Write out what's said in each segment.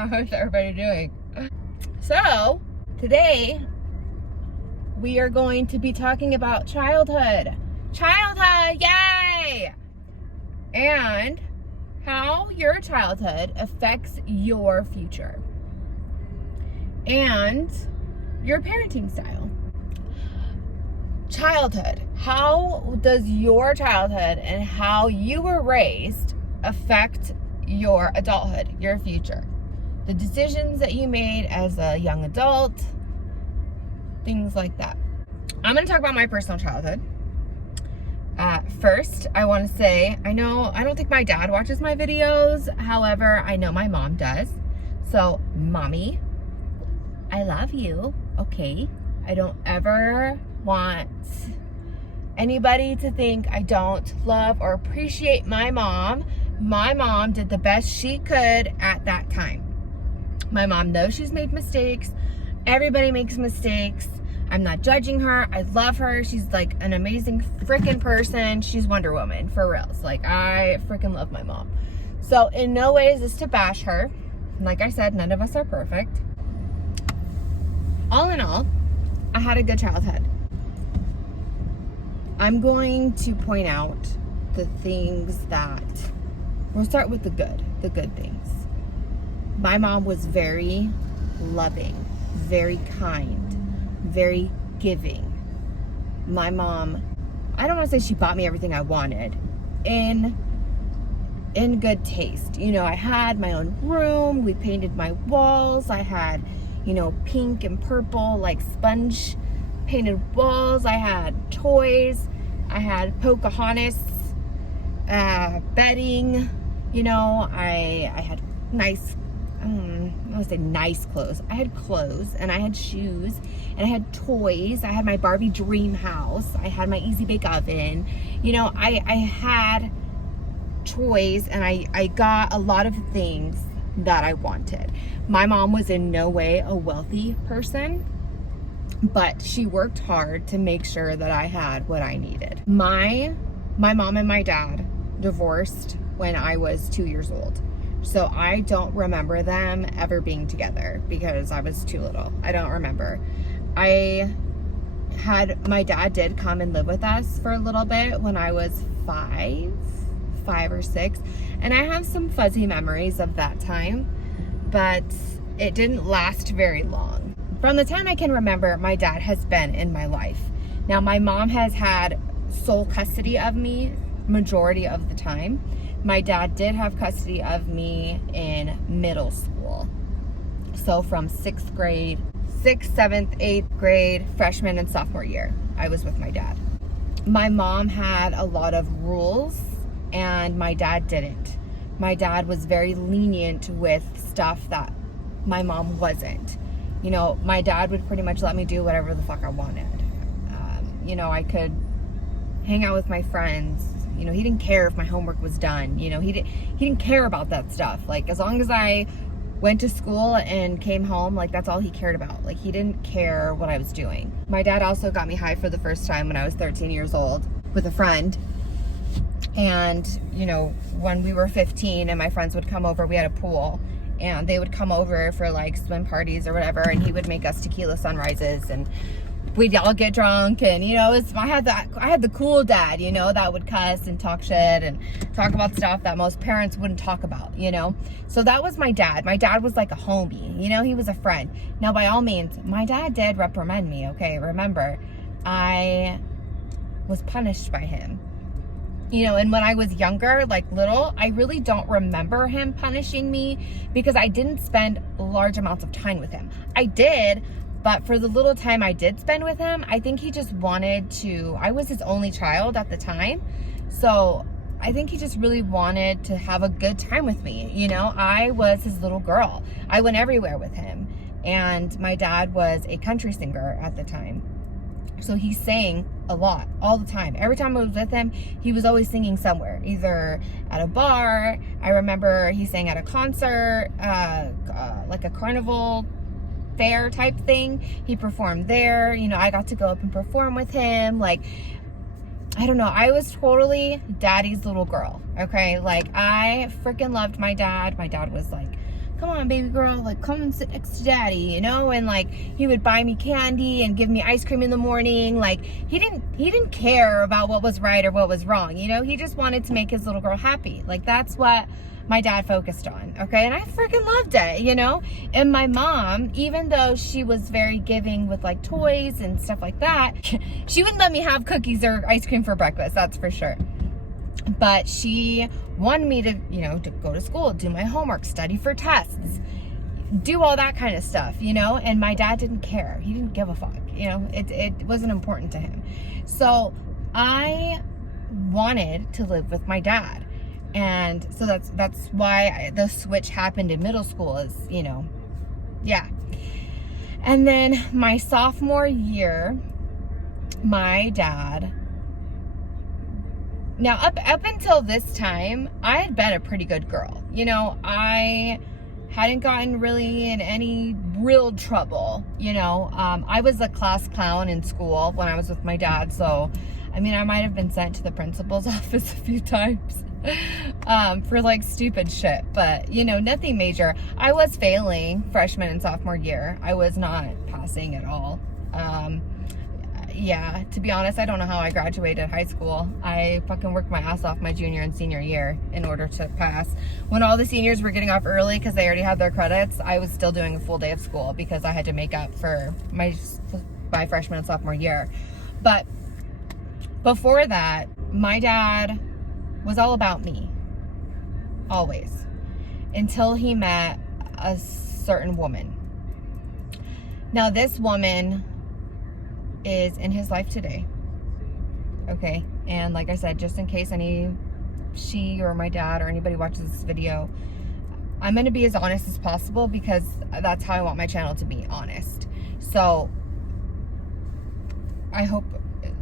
How is everybody doing? So, today we are going to be talking about childhood. Childhood, yay! And how your childhood affects your future and your parenting style. Childhood. How does your childhood and how you were raised affect your adulthood, your future? The decisions that you made as a young adult, things like that. I'm going to talk about my personal childhood. First, I want to say, I don't think my dad watches my videos. However, I know my mom does. So, mommy, I love you. Okay. I don't ever want anybody to think I don't love or appreciate my mom. My mom did the best she could at that time. My mom knows she's made mistakes. Everybody makes mistakes. I'm not judging her. I love her. She's like an amazing freaking person. She's Wonder Woman, for reals. Like, I freaking love my mom. So in no way is this to bash her. Like I said, none of us are perfect. All in all, I had a good childhood. I'm going to point out the things that, we'll start with the good things. My mom was very loving, very kind, very giving. My mom, I don't want to say she bought me everything I wanted, in good taste. You know, I had my own room, we painted my walls, I had, pink and purple, like sponge painted walls. I had toys. I had Pocahontas bedding. I had nice, I don't want to say nice clothes. I had clothes and I had shoes and I had toys. I had my Barbie dream house. I had my Easy Bake Oven. I had toys and I got a lot of things that I wanted. My mom was in no way a wealthy person, but she worked hard to make sure that I had what I needed. My mom and my dad divorced when I was 2 years old. So I don't remember them ever being together because I was too little. I don't remember. My dad did come and live with us for a little bit when I was five or six. And I have some fuzzy memories of that time, but it didn't last very long. From the time I can remember, my dad has been in my life. Now, my mom has had sole custody of me majority of the time. My dad did have custody of me in middle school. So from 6th grade, 6th, 7th, 8th grade, freshman and sophomore year, I was with my dad. My mom had a lot of rules and my dad didn't. My dad was very lenient with stuff that my mom wasn't. My dad would pretty much let me do whatever the fuck I wanted. I could hang out with my friends. He didn't care if my homework was done. He didn't care about that stuff. Like, as long as I went to school and came home, like, that's all he cared about. Like, he didn't care what I was doing. My dad also got me high for the first time when I was 13 years old with a friend. And, when we were 15 and my friends would come over, we had a pool. And they would come over for like swim parties or whatever, and he would make us tequila sunrises, and we'd all get drunk. And I had the cool dad, that would cuss and talk shit and talk about stuff that most parents wouldn't talk about. So that was my dad. My dad was like a homie. He was a friend. Now, by all means, my dad did reprimand me. Okay, remember, I was punished by him. And when I was younger, like little, I really don't remember him punishing me because I didn't spend large amounts of time with him. I did, but for the little time I did spend with him, I think he just wanted to, I was his only child at the time. So I think he just really wanted to have a good time with me. I was his little girl. I went everywhere with him. And my dad was a country singer at the time. So he sang a lot, all the time. Every time I was with him, he was always singing somewhere, either at a bar. I remember he sang at a concert, like a carnival fair type thing. He performed there. I got to go up and perform with him. Like, I don't know. I was totally daddy's little girl. Okay. Like, I freaking loved my dad. My dad was like come on, baby girl, like, come and sit next to daddy, you know? And like, he would buy me candy and give me ice cream in the morning. Like, he didn't care about what was right or what was wrong, you know? He just wanted to make his little girl happy. Like, that's what my dad focused on, okay? And I freaking loved it, you know? And my mom, even though she was very giving with like toys and stuff like that, she wouldn't let me have cookies or ice cream for breakfast, that's for sure. But she wanted me to, you know, to go to school, do my homework, study for tests, do all that kind of stuff, you know? And my dad didn't care. He didn't give a fuck, you know? It wasn't important to him. So I wanted to live with my dad. And so that's why the switch happened in middle school is, you know, yeah. And then my sophomore year, my dad, now up until this time, I had been a pretty good girl. You know, I hadn't gotten really in any real trouble, you know. I was a class clown in school when I was with my dad, so, I mean, I might have been sent to the principal's office a few times for like stupid shit, but you know, nothing major. I was failing freshman and sophomore year. I was not passing at all. Yeah, to be honest, I don't know how I graduated high school. I fucking worked my ass off my junior and senior year in order to pass. When all the seniors were getting off early because they already had their credits, I was still doing a full day of school because I had to make up for my freshman and sophomore year. But before that, my dad was all about me. Always. Until he met a certain woman. Now, this woman is in his life today. Okay? And like I said, just in case she or my dad or anybody watches this video, I'm going to be as honest as possible because that's how I want my channel to be, honest. So, I hope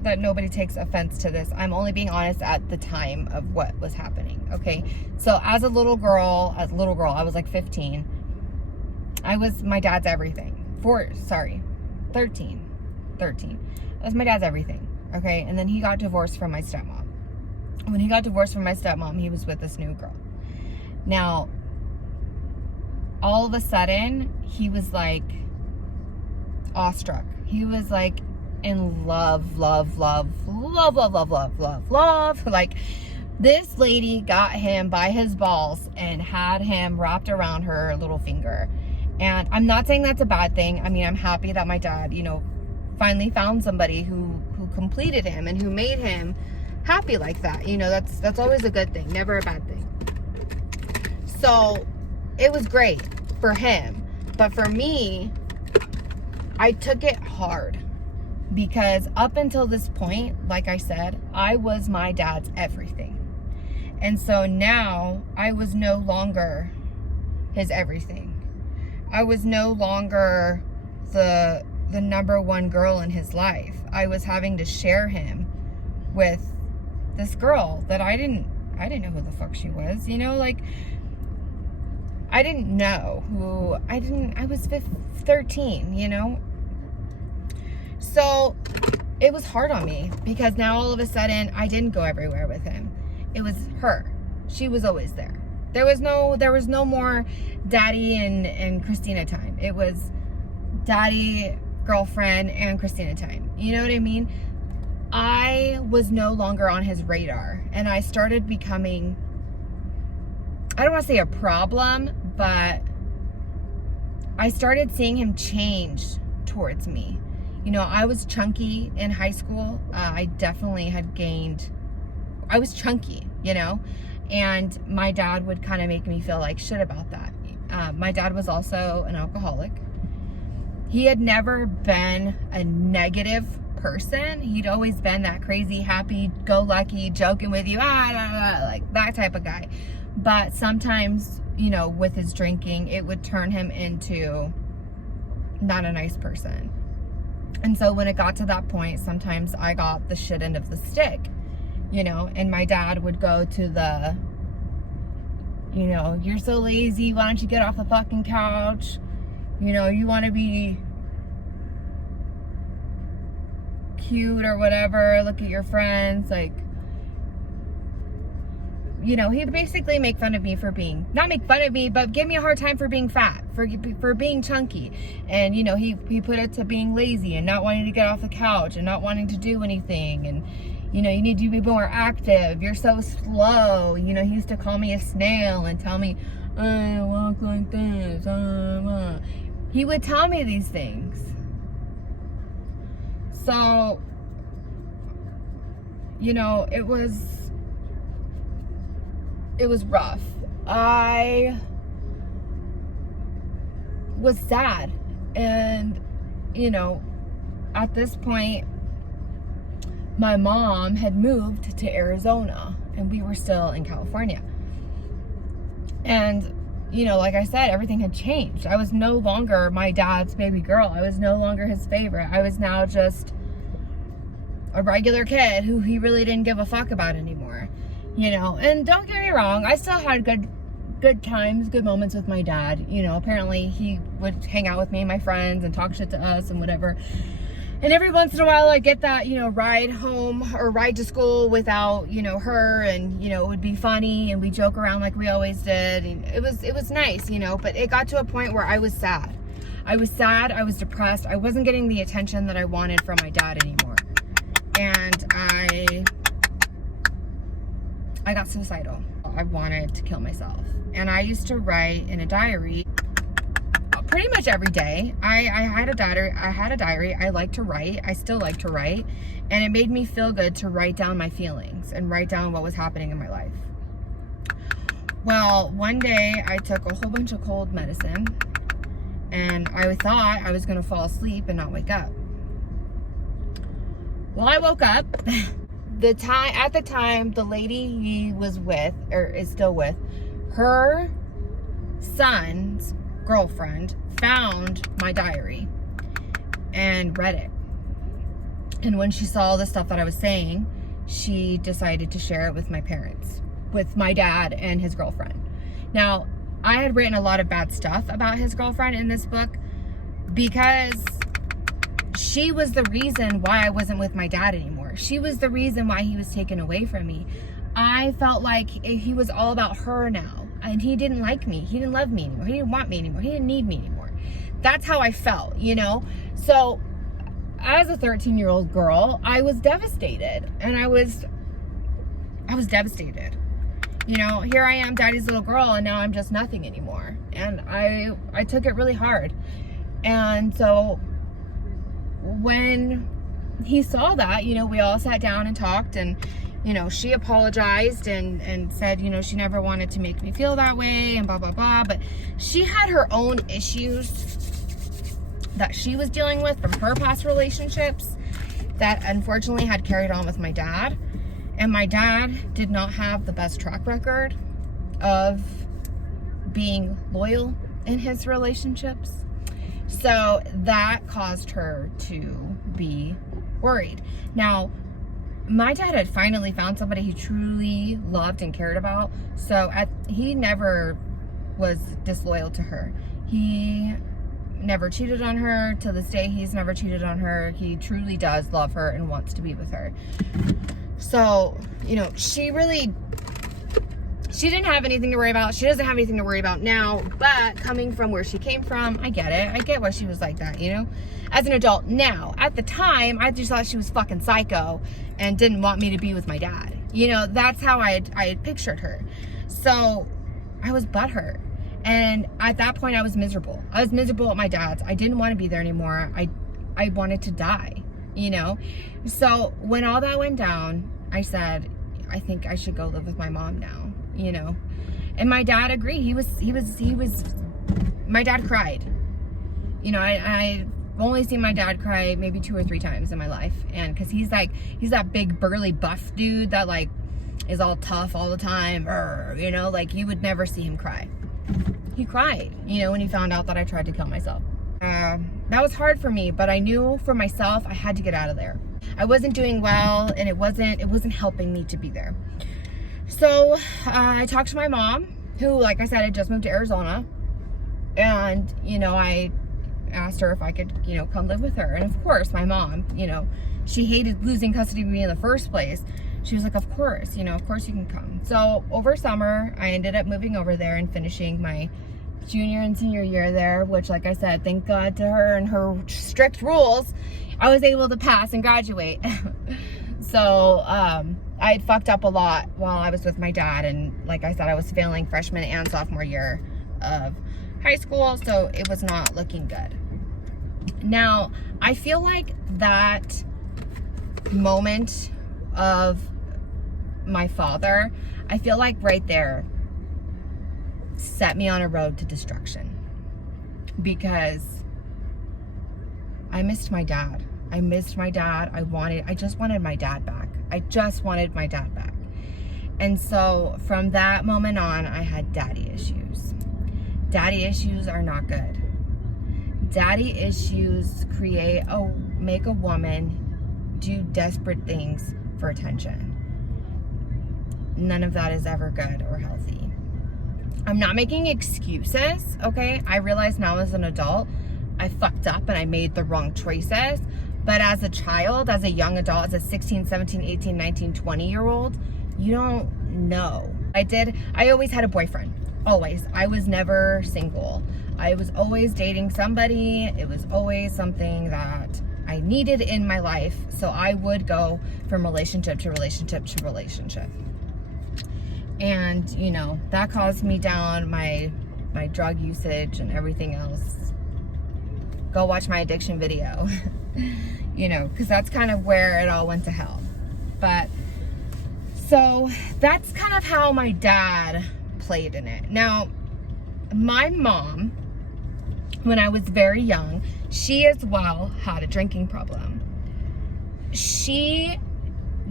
that nobody takes offense to this. I'm only being honest at the time of what was happening, okay? So as a little girl, I was like 15. I was my dad's everything. 13. That was my dad's everything, okay? And then he got divorced from my stepmom. When he got divorced from my stepmom, he was with this new girl. Now, all of a sudden, he was like awestruck. He was like in love. Like, this lady got him by his balls and had him wrapped around her little finger. And I'm not saying that's a bad thing. I mean, I'm happy that my dad, you know, finally found somebody who completed him and who made him happy like that. You know, that's always a good thing, never a bad thing. So it was great for him. But for me, I took it hard. Because up until this point, like I said, I was my dad's everything. And so now I was no longer his everything. I was no longer the number one girl in his life. I was having to share him with this girl that I didn't know who the fuck she was, you know, like, I didn't know who, I was 13, you know. So it was hard on me because now all of a sudden I didn't go everywhere with him. It was her. She was always there. There was no more daddy and Christina time. It was daddy, girlfriend, and Christina time. You know what I mean? I was no longer on his radar, and I started becoming, I don't want to say a problem, but I started seeing him change towards me. You know, I was chunky in high school. I definitely had gained, I was chunky, you know, and my dad would kind of make me feel like shit about that. My dad was also an alcoholic. He had never been a negative person. He'd always been that crazy, happy-go-lucky, joking with you, like that type of guy. But sometimes, you know, with his drinking, it would turn him into not a nice person. And so when it got to that point, sometimes I got the shit end of the stick, you know, and my dad would go to the, you know, you're so lazy, why don't you get off the fucking couch? You know, you want to be cute or whatever, look at your friends, like, you know, he'd basically make fun of me for being, not make fun of me, but give me a hard time for being fat, for being chunky. And, you know, he put it to being lazy and not wanting to get off the couch and not wanting to do anything. And, you know, you need to be more active. You're so slow. You know, he used to call me a snail and tell me, I walk like this. He would tell me these things. So, you know, it was rough. I was sad. And, you know, at this point, my mom had moved to Arizona and we were still in California. And, you know, like I said, everything had changed. I was no longer my dad's baby girl. I was no longer his favorite. I was now just a regular kid who he really didn't give a fuck about anymore. You know, and don't get me wrong, I still had good times, good moments with my dad. You know, apparently he would hang out with me and my friends and talk shit to us and whatever. And every once in a while I get that, you know, ride home or ride to school without, you know, her, and, you know, it would be funny and we joke around like we always did. And it was nice, you know, but it got to a point where I was sad. I was sad, I was depressed. I wasn't getting the attention that I wanted from my dad anymore. And I got suicidal. I wanted to kill myself. And I used to write in a diary pretty much every day. I had a diary. I like to write. I still like to write. And it made me feel good to write down my feelings and write down what was happening in my life. Well, one day I took a whole bunch of cold medicine and I thought I was gonna fall asleep and not wake up. Well, I woke up. At the time, the lady he was with, or is still with, her son's girlfriend found my diary and read it. And when she saw the stuff that I was saying, she decided to share it with my parents, with my dad and his girlfriend. Now, I had written a lot of bad stuff about his girlfriend in this book because she was the reason why I wasn't with my dad anymore. She was the reason why he was taken away from me. I felt like he was all about her now. And he didn't like me. He didn't love me anymore. He didn't want me anymore. He didn't need me anymore. That's how I felt, you know? So, as a 13-year-old girl, I was devastated. And I was devastated. You know, here I am, daddy's little girl, and now I'm just nothing anymore. And I took it really hard. And so, when he saw that, you know, we all sat down and talked, and, you know, she apologized and said, you know, she never wanted to make me feel that way and blah, blah, blah. But she had her own issues that she was dealing with from her past relationships that unfortunately had carried on with my dad. And my dad did not have the best track record of being loyal in his relationships. So that caused her to be worried. Now, my dad had finally found somebody he truly loved and cared about. So he never was disloyal to her. He never cheated on her. To this day, he's never cheated on her. He truly does love her and wants to be with her. So, you know, she didn't have anything to worry about. She doesn't have anything to worry about now, but coming from where she came from, I get it. I get why she was like that, you know, as an adult. Now, at the time, I just thought she was fucking psycho and didn't want me to be with my dad. You know, that's how I had pictured her. So I was butthurt. And at that point, I was miserable. I was miserable at my dad's. I didn't want to be there anymore. I wanted to die, you know? So when all that went down, I said, I think I should go live with my mom now, you know? And my dad agreed. My dad cried. You know, I've only seen my dad cry maybe 2 or 3 times in my life. And cause he's that big burly buff dude that like is all tough all the time. You know, like you would never see him cry. He cried, you know, when he found out that I tried to kill myself. That was hard for me, but I knew for myself, I had to get out of there. I wasn't doing well, and it wasn't helping me to be there. So I talked to my mom, who, like I said, had just moved to Arizona. And, you know, I asked her if I could, you know, come live with her. And of course, my mom, you know, she hated losing custody of me in the first place. she was like, of course, you know, of course you can come. So over summer, I ended up moving over there and finishing my junior and senior year there, which, like I said, thank God to her and her strict rules, I was able to pass and graduate. So I had fucked up a lot while I was with my dad, and like I said, I was failing freshman and sophomore year of high school, so it was not looking good. Now, I feel like that moment of my father, I feel like right there set me on a road to destruction, because I missed my dad. I missed my dad. I just wanted my dad back. I just wanted my dad back. And so from that moment on, I had daddy issues. Daddy issues are not good. Daddy issues make a woman do desperate things for attention. None of that is ever good or healthy. I'm not making excuses, okay? I realize now as an adult, I fucked up and I made the wrong choices. But as a child, as a young adult, as a 16, 17, 18, 19, 20-year-old, you don't know. I always had a boyfriend. Always. I was never single. I was always dating somebody. It was always something that I needed in my life. So I would go from relationship to relationship to relationship. And, you know, that caused me down my drug usage and everything else. Go watch my addiction video. You know, because that's kind of where it all went to hell. But so that's kind of how my dad played in it. Now, my mom, when I was very young, she as well had a drinking problem. She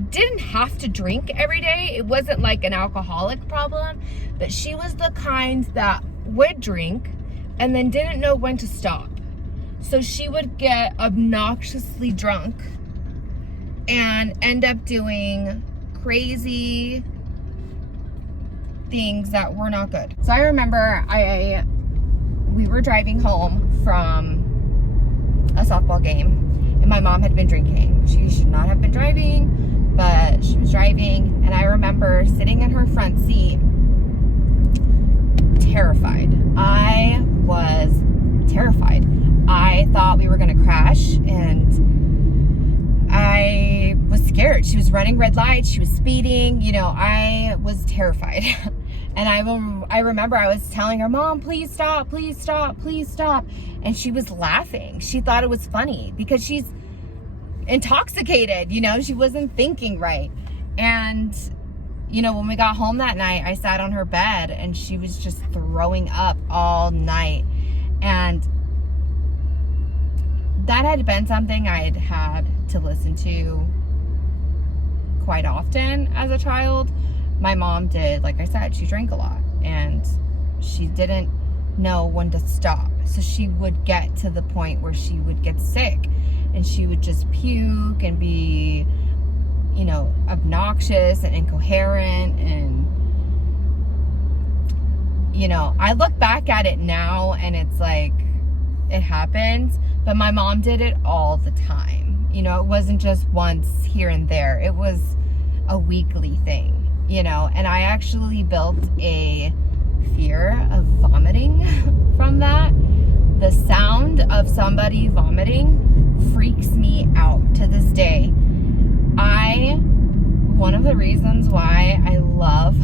didn't have to drink every day. It wasn't like an alcoholic problem, but she was the kind that would drink and then didn't know when to stop. So she would get obnoxiously drunk and end up doing crazy things that were not good. So I remember we were driving home from a softball game, and my mom had been drinking. She should not have been driving, but she was driving, and I remember sitting in her front seat, terrified. I was terrified. I thought we were gonna crash, and I was scared. She was running red lights, she was speeding, you know, I was terrified. And I remember I was telling her, Mom, please stop, please stop, please stop. And she was laughing. She thought it was funny because she's intoxicated, you know, she wasn't thinking right. And, you know, when we got home that night, I sat on her bed and she was just throwing up all night. And that had been something I'd had to listen to quite often as a child. My mom did, like I said, she drank a lot and she didn't know when to stop. So she would get to the point where she would get sick and she would just puke and be, you know, obnoxious and incoherent. And, you know, I look back at it now and it's like, it happens, but my mom did it all the time. You know, it wasn't just once here and there. It was a weekly thing, you know, and I actually built a fear of vomiting from that. The sound of somebody vomiting freaks me out to this day. One of the reasons why I love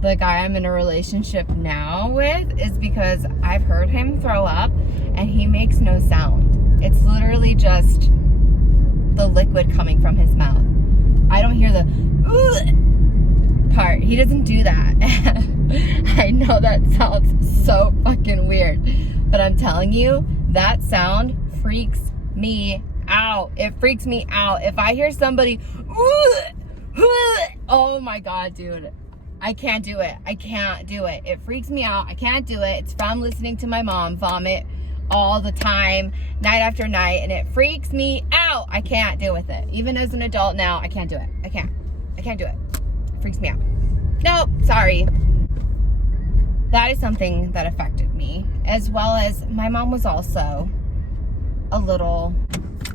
the guy I'm in a relationship now with is because I've heard him throw up and he makes no sound. It's literally just the liquid coming from his mouth. I don't hear the part. He doesn't do that. I know that sounds so fucking weird, but I'm telling you, that sound freaks me out. It freaks me out. If I hear somebody, oh my God, dude. I can't do it. I can't do it. It freaks me out. I can't do it. It's from listening to my mom vomit all the time, night after night, and it freaks me out. I can't deal with it. Even as an adult now, I can't do it. I can't do it. It freaks me out. Nope, sorry. That is something that affected me, as well as my mom was also a little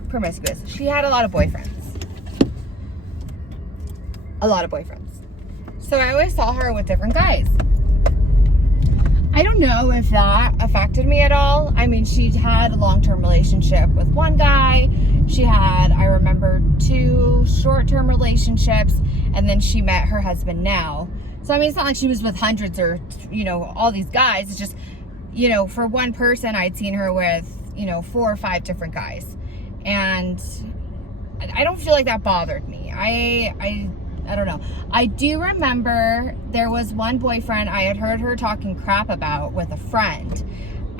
promiscuous. She had a lot of boyfriends. a lot of boyfriends. So I always saw her with different guys. I don't know if that affected me at all. I mean, she had a long-term relationship with one guy. She had, I remember, 2 short-term relationships, and then she met her husband now. So, I mean, it's not like she was with hundreds or, you know, all these guys. It's just, you know, for one person, I'd seen her with, you know, 4 or 5 different guys. And I don't feel like that bothered me. I don't know. I do remember there was one boyfriend I had heard her talking crap about with a friend.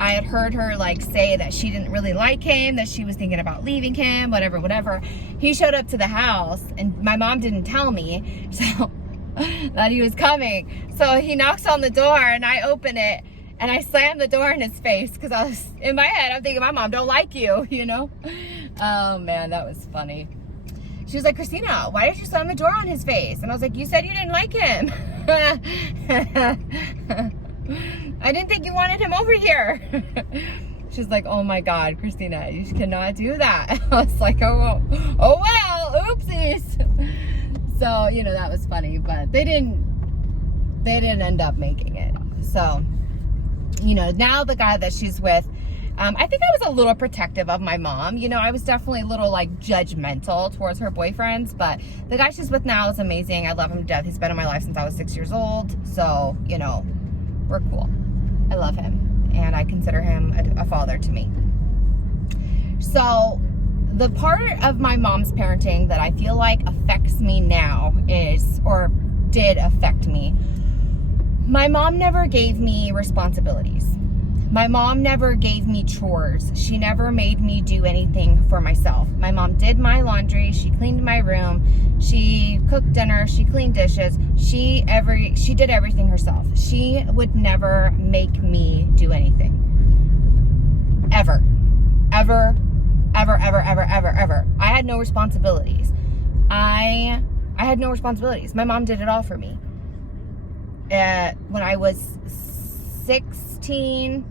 I had heard her like say that she didn't really like him, that she was thinking about leaving him, whatever. He showed up to the house and my mom didn't tell me so that he was coming. So he knocks on the door and I open it and I slam the door in his face because I was in my head, I'm thinking my mom don't like you, you know? Oh man, that was funny. She was like, Christina, why did you slam the door on his face? And I was like, you said you didn't like him. I didn't think you wanted him over here. She's like, oh my God, Christina, you cannot do that. I was like, oh well, oopsies. So, you know, that was funny, but they didn't end up making it. So, you know, now the guy that she's with, I think I was a little protective of my mom. You know, I was definitely a little like judgmental towards her boyfriends, but the guy she's with now is amazing. I love him to death. He's been in my life since I was 6 years old. So, you know, we're cool. I love him and I consider him a father to me. So the part of my mom's parenting that I feel like affects me now is, or did affect me, my mom never gave me responsibilities. My mom never gave me chores. She never made me do anything for myself. My mom did my laundry. She cleaned my room. She cooked dinner. She cleaned dishes. She did everything herself. She would never make me do anything. Ever. Ever. I had no responsibilities. I had no responsibilities. My mom did it all for me. When I was 17,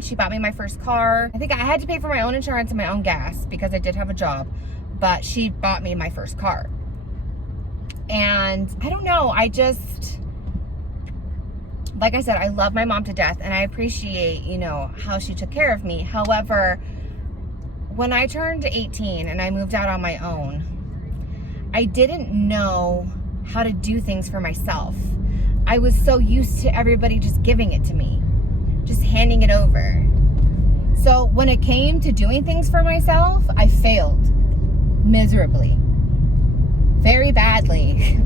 she bought me my first car. I think I had to pay for my own insurance and my own gas because I did have a job, but she bought me my first car. And I don't know, like I said, I love my mom to death and I appreciate, you know, how she took care of me. However, when I turned 18 and I moved out on my own, I didn't know how to do things for myself. I was so used to everybody just giving it to me, just handing it over. So when it came to doing things for myself, I failed miserably, very badly.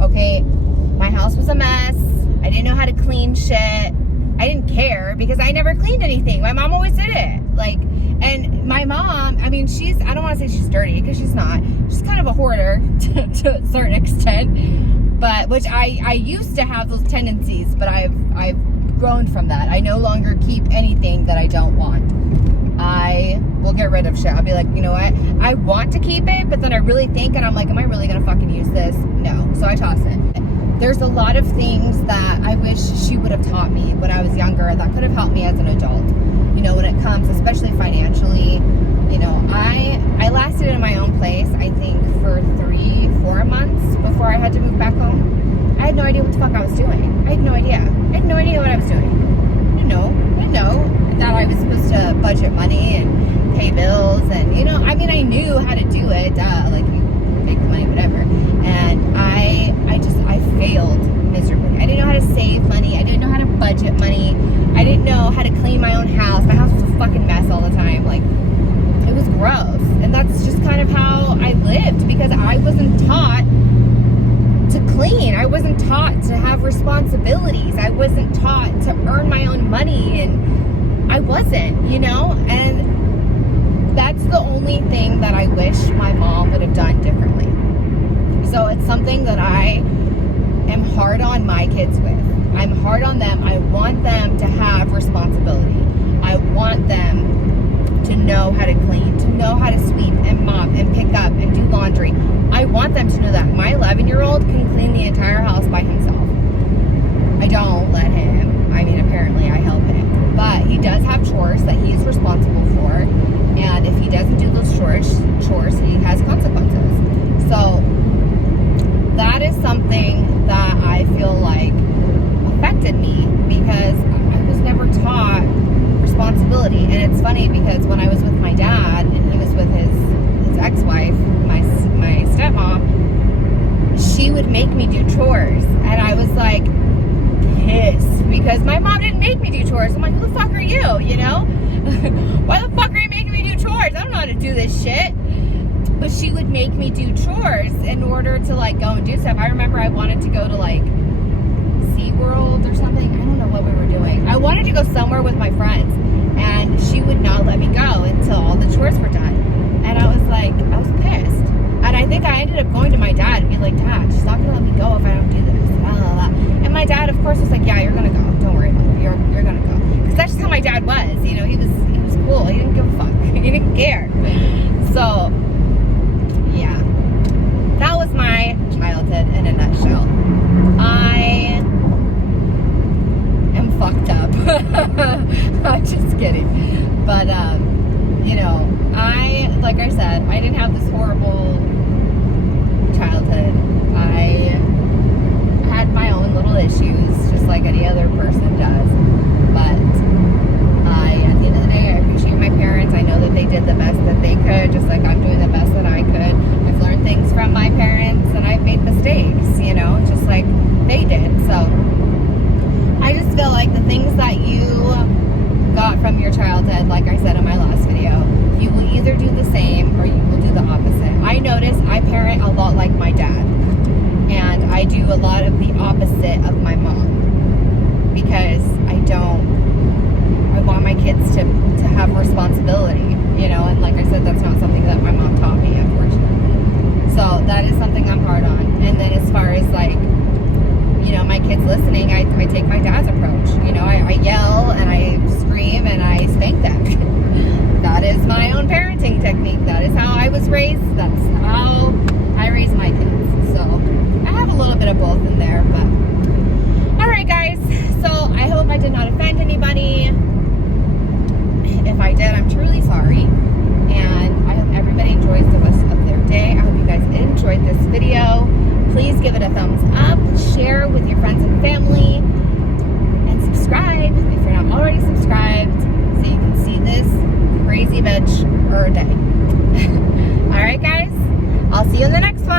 Okay, my house was a mess. I didn't know how to clean shit. I didn't care because I never cleaned anything. My mom always did it. Like, and my mom, I mean, I don't want to say she's dirty because she's not. She's kind of a hoarder to a certain extent. But, which I used to have those tendencies, but I've grown from that. I no longer keep anything that I don't want. I will get rid of shit. I'll be like, you know what? I want to keep it, but then I really think, and I'm like, am I really going to fucking use this? No. So I toss it. There's a lot of things that I wish she would have taught me when I was younger that could have helped me as an adult. You know, when it comes, especially financially, you know, I lasted in my own place, I think, for 3-4 months before I had to move back home. I had no idea what the fuck I was doing. I had no idea. I had no idea what I was doing. I didn't know that I was supposed to budget money and pay bills and, you know, I mean, I knew how to do it, like you make the money, whatever. And I failed miserably. I didn't know how to save money. I didn't know how to budget money. I didn't know how to clean my own house. My house was a fucking mess all the time. Like, it was gross. And that's just kind of how I lived because I wasn't taught to clean. I wasn't taught to have responsibilities. I wasn't taught to earn my own money, and I wasn't, you know? And that's the only thing that I wish my mom would have done differently. So it's something that I am hard on my kids with. I'm hard on them. I want them to have responsibility. I want them to know how to clean, to know how to sweep and mop and pick up and do laundry. I want them to know that my 11-year-old can clean the entire house by himself. I don't let him. I mean, apparently I help him. But he does have chores that he is responsible for. And if he doesn't do those chores, he has consequences. So because when I was with my dad and he was with his ex-wife, my stepmom, she would make me do chores. And I was like pissed because my mom didn't make me do chores. I'm like, who the fuck are you, you know? Why the fuck are you making me do chores? I don't know how to do this shit. But she would make me do chores in order to like go and do stuff. I remember I wanted to go to like SeaWorld or something. I don't know what we were doing. I wanted to go somewhere with my friends, and she would not let me go until all the chores were done. And I was like, I was pissed. And I think I ended up going to my dad and be like, Dad, she's not gonna let me go if I don't do this. Blah, blah, blah. And my dad, of course, was like, yeah, you're gonna go. Don't worry about it. You're gonna go. Because that's just how my dad was. You know, he was cool. He didn't give a fuck. He didn't care. So yeah, that was my childhood in a nutshell. I am fucked up. I'm just kidding. But, you know, like I said, I didn't have this horrible childhood. I had my own little issues, just like any other person does. But at the end of the day, I appreciate my parents. I know that they did the best that they could, just like I'm doing the best that I could. I've learned things from my parents, and I've made mistakes, you know, just like they did. So I just feel like the things that you got from your childhood, like I said in my last video, you will either do the same or you will do the opposite. I notice I parent a lot like my dad, and I do a lot of the opposite of my mom because I want my kids to have responsibility, you know, and like I said, that's not something that my mom taught me, unfortunately. So that is something I'm hard on. And then as far as like, you know, my kids listening, I take my dad's approach. You know, I yell and I scream and I spank them. That is my own parenting technique. That is how I was raised. That's how I raise my kids. So I have a little bit of both in there, but all right, guys. So I hope I did not offend anybody. If I did, I'm truly sorry. And I hope everybody enjoys the rest of their day. I hope you guys enjoyed this video. Please give it a thumbs up, share with your friends and family, and subscribe if you're not already subscribed so you can see this crazy bitch or day. All right, guys. I'll see you in the next one.